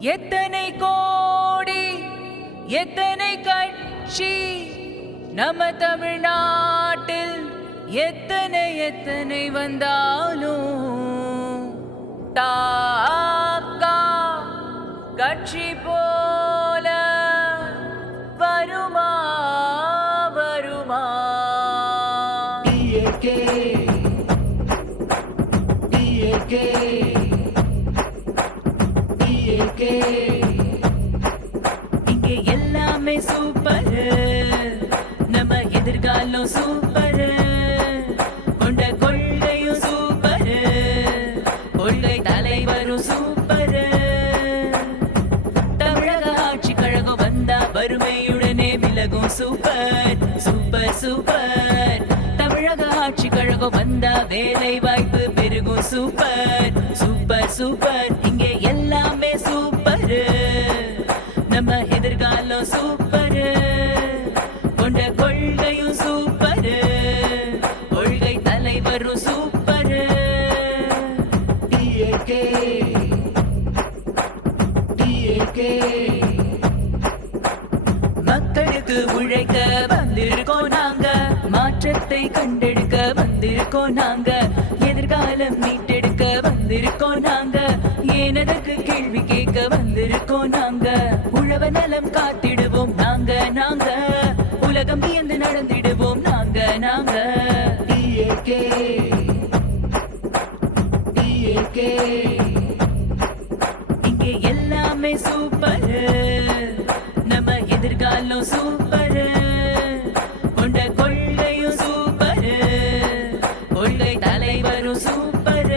எத்தனை கோடி எத்தனை கட்சி நம்ம தமிழ்நாட்டில் எத்தனை எத்தனை வந்தாலும் தாக்கா கட்சி போல வருமா வருமா DAK இங்கே எல்லாமே சூப்பர், நம்ம எதிர்காலம் சூப்பர், கொண்ட கொள்கையும் சூப்பர், கொள்கை தலைவரும் சூப்பர். தமிழக ஆட்சி கழகம் வந்தா வறுமையுடனே விலகும் சூப்பர் சூப்பர் சூப்பர். தமிழக ஆட்சி கழகம் வந்தா வேலை வாய்ப்பு பெருகும் சூப்பர் சூப்பர் சூப்பர். இங்கே எல்லாமே சூப்பர், நம்ம எதிர்காலம் சூப்பர், கொண்ட கொள்கையும் சூப்பர், கொள்கை தலைவரும் சூப்பர். DAK மக்களுக்கு உழைக்க வந்திருக்கோம் நாங்க, மாற்றத்தை கண்டெடுக்க வந்திருக்கோம் நாங்க, எதிர்காலம் மீட்டெடுக்க வந்திருக்கோம் நாங்க, ஏனதற்கு கேள்வி கேட்க வந்திருக்கோம் நாங்க. உழவ நலம் காத்திடுவோம் நாங்க நாங்க, உலகம் வியந்து நடந்திடுவோம் நாங்க நாங்க. DAK இங்கே எல்லாமே சூப்பர், நம்ம எதிர்காலம் சூப்பர், கொண்ட கொள்கையும் சூப்பர், கொள்கை தலைவரும் சூப்பர்.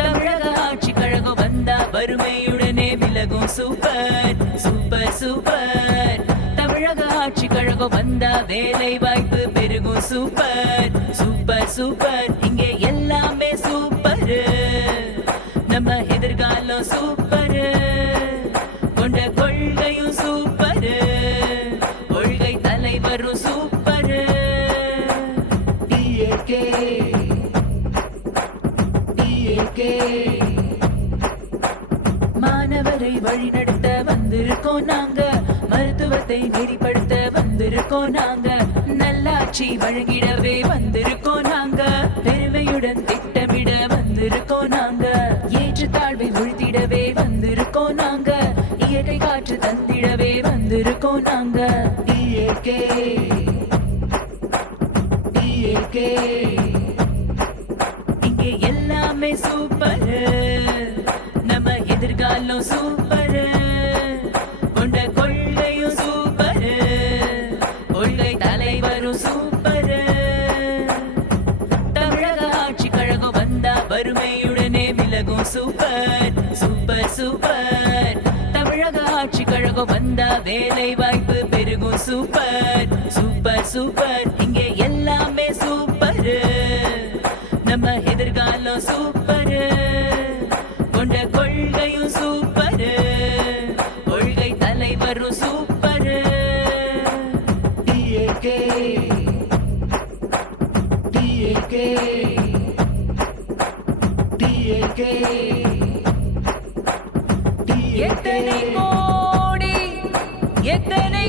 தமிழக ஆட்சி கழகம் வந்தா வறுமையுடனே விலகும் சூப்பர் சூப்பர் சூப்பர். தமிழக ஆட்சி கழகம் வந்தா வேலை வாய்ப்பு பெருகும் சூப்பர் சூப்பர் சூப்பர். இங்கே எல்லாமே சூப்பர், நம்ம எதிர்காலம் சூப்பர், கொண்ட கொள்கையும் சூப்பர், கொள்கை தலைவரும் சூப்பர். DAK மாணவரை வழிநடத்த வந்திருக்கோம் நாங்க, மருத்துவத்தை நெறிப்படுத்த வந்திருக்கோம் நாங்க, நல்லாட்சி வழங்கிடவே வந்திருக்கோம் நாங்க, பெருமையுடன் திட்டமிட வந்திருக்கோம் நாங்க, ஏற்றத்தாழ்வை வீழ்த்திடவே வந்திருக்கோம் நாங்க, இயற்கை காற்று தந்திடவே வந்திருக்கோம் நாங்க. DAK இங்கே எல்லாமே சூப்பர், நம்ம எதிர்காலம் சூப்பர், கொண்ட கொள்கையும் சூப்பர், கொள்கை தலைவரும் சூப்பர். தமிழக ஆட்சி கழகம் வந்தா வறுமையுடனே விலகும் சூப்பர் சூப்பர் சூப்பர். தமிழக ஆட்சி கழகம் வந்தா வேலை வாய்ப்பு பெருகும் சூப்பர் சூப்பர் சூப்பர். இங்கே எல்லாமே சூப்பர், நம்ம எதிர்காலம் சூப்பர், கொண்ட கொள்கையும் சூப்பர், கொள்கை தலைவரும் சூப்பர். DAK எத்தனை கோடி எத்தனை